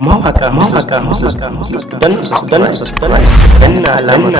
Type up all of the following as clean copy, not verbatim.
mawaka dan subscribe danna alamar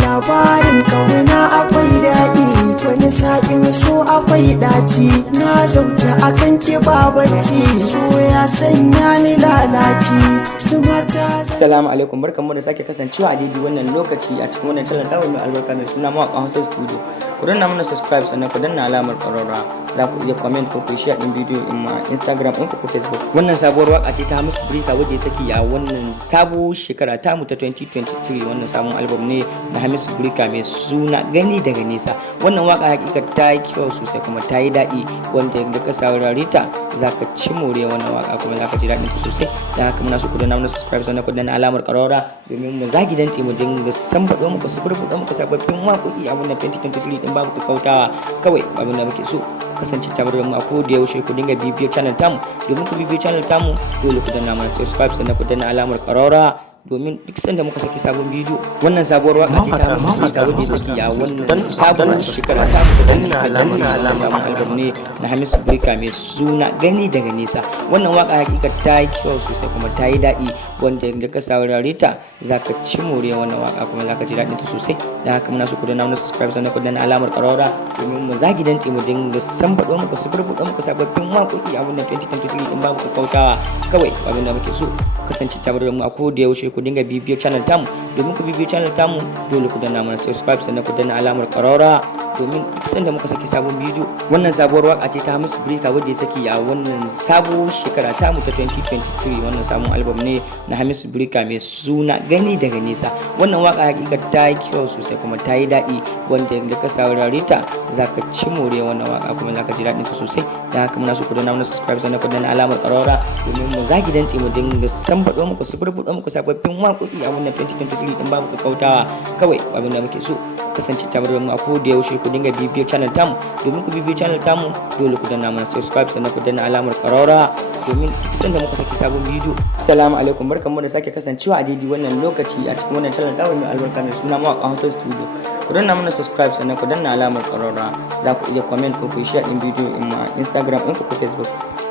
labarin kauna akwai daɗi wani sa'in so akwai ɗaci na zauta akan ki babanci so ya sanya ni lalaci su mata. Assalamu alaikum, barkanmu da sake kasancewa a daidai wannan lokaci a cikin wannan channel ɗawar mai albarka mai suna Mawaƙa Hausa Studio. Ku danna mana subscribe sannan ku danna alamar ƙararra, za ku iya comment ko ku share ɗin bidiyo in ma Instagram ɗinku ko Facebook. Wannan sabuwar waƙa ce ta Hamisu Breaker wadda ya saki a wannan sabuwar shekara tamu ta 2023. Wannan sabon album ne na Hamisu Breaker mai suna Gani daga Nesa. Wannan waƙa hakika ta yi kyau sosai kuma ta yi daɗi, wanda da ka saurare ta za ka ci more wannan waƙa kuma za ka ji daɗin ta sosai. Da haka muna so ku danna mana subscribe sannan ku danna alamar ƙararra domin mu zagi dantse mu dinga san baɗo muku suburbuɗo muku sababbin waƙoƙi a wannan 2023 din babu kautawa. Kawai abin da muke so kasance tare da mu a koda yaushe, ku dinga bibiyar channel tamu. Domin ku bibiyar channel tamu dole ku danna mana subscribe sannan ku danna alamar ƙararra domin duk sanda muka saki sabon bidiyo. Wannan sabuwar waka ce ta Hamisu Breaker wadda ya saki a wannan sabon shekara ta danna alamar sabon album ne na Hamisu Breaker mai suna Gani daga Nesa. Wannan waka hakika ta yi kyau sosai kuma ta yi daɗi, wanda da ka saurare ta za ka ci more wannan waka kuma za ka ji daɗin ta sosai. Da haka muna so ku danna mana subscribe sannan ku danna alamar ƙararra domin mu zagi dantse mu dinga san baɗo muku suburbuɗo muku sababbin waƙoƙi a wannan 2023 din babu kautawa. Kawai abin da muke so kasance tare da mu a koda yaushe, ku dinga bibiyar channel tamu. Domin ku bibiyar channel tamu dole ku danna mana subscribe sannan ku danna alamar ƙararra domin duk sanda muka saki sabon bidiyo. Wannan sabuwar waka ce ta Hamisu Breaker wadda ya saki a wannan sabuwar shekara tamu ta 2023. Wannan sabon album ne na Hamisu Breaker mai suna Gani daga Nesa. Wannan waka hakika ta yi kyau sosai kuma ta yi daɗi, wanda da ka saurare ta za ka ci more wannan waka kuma za ka ji daɗin ta sosai. Da haka muna so ku danna mana subscribe sannan ku danna alamar ƙararra domin mu zagi dantse mu dinga san baɗo muku suburbuɗo muku sababbin waƙoƙi a wannan 2023 din babu kautawa. Kawai abin da muke so kasance tare da mu a koda yaushe, ku dinga bibiyar channel tamu. Domin ku bibiyar channel tamu dole ku danna mana subscribe sannan ku danna alamar ƙararra domin duk sanda muka saki sabon bidiyo. Assalamu alaikum, barkanmu da sake kasancewa a daidai wannan lokaci a cikin wannan channel ɗawar mai albarka mai suna Mawaƙa Hausa Studio. Ku danna mana subscribe sannan ku danna alamar ƙararra, za ku iya comment ko ku share ɗin bidiyo in ma Instagram ɗinku ko Facebook.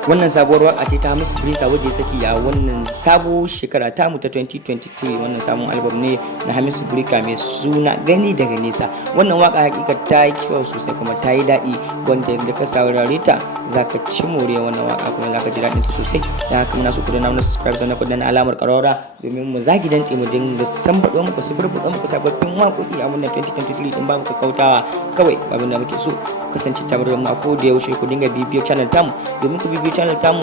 Wannan sabuwar waka ce ta Hamisu Breaker wadda ya saki a wannan sabuwar shekara tamu ta 2023. Wannan sabon album ne na Hamisu Breaker mai suna Gani daga Nesa. Wannan waka hakika ta yi kyau sosai kuma ta yi daɗi, wanda da ka saurare ta za ka ci more wannan waka kuma za ka ji daɗin ta sosai. Da haka muna so ku danna mana subscribe sannan ku danna alamar ƙararra domin mu zagi dantse mu dinga san baɗo muku suburbuɗo muku sababbin waƙoƙi a wannan 2023 din babu kautawa. Kawai abin da muke so kasance tare da mu a koda yaushe, ku dinga bibiyar channel tamu. Domin ku bibiyar channel tamu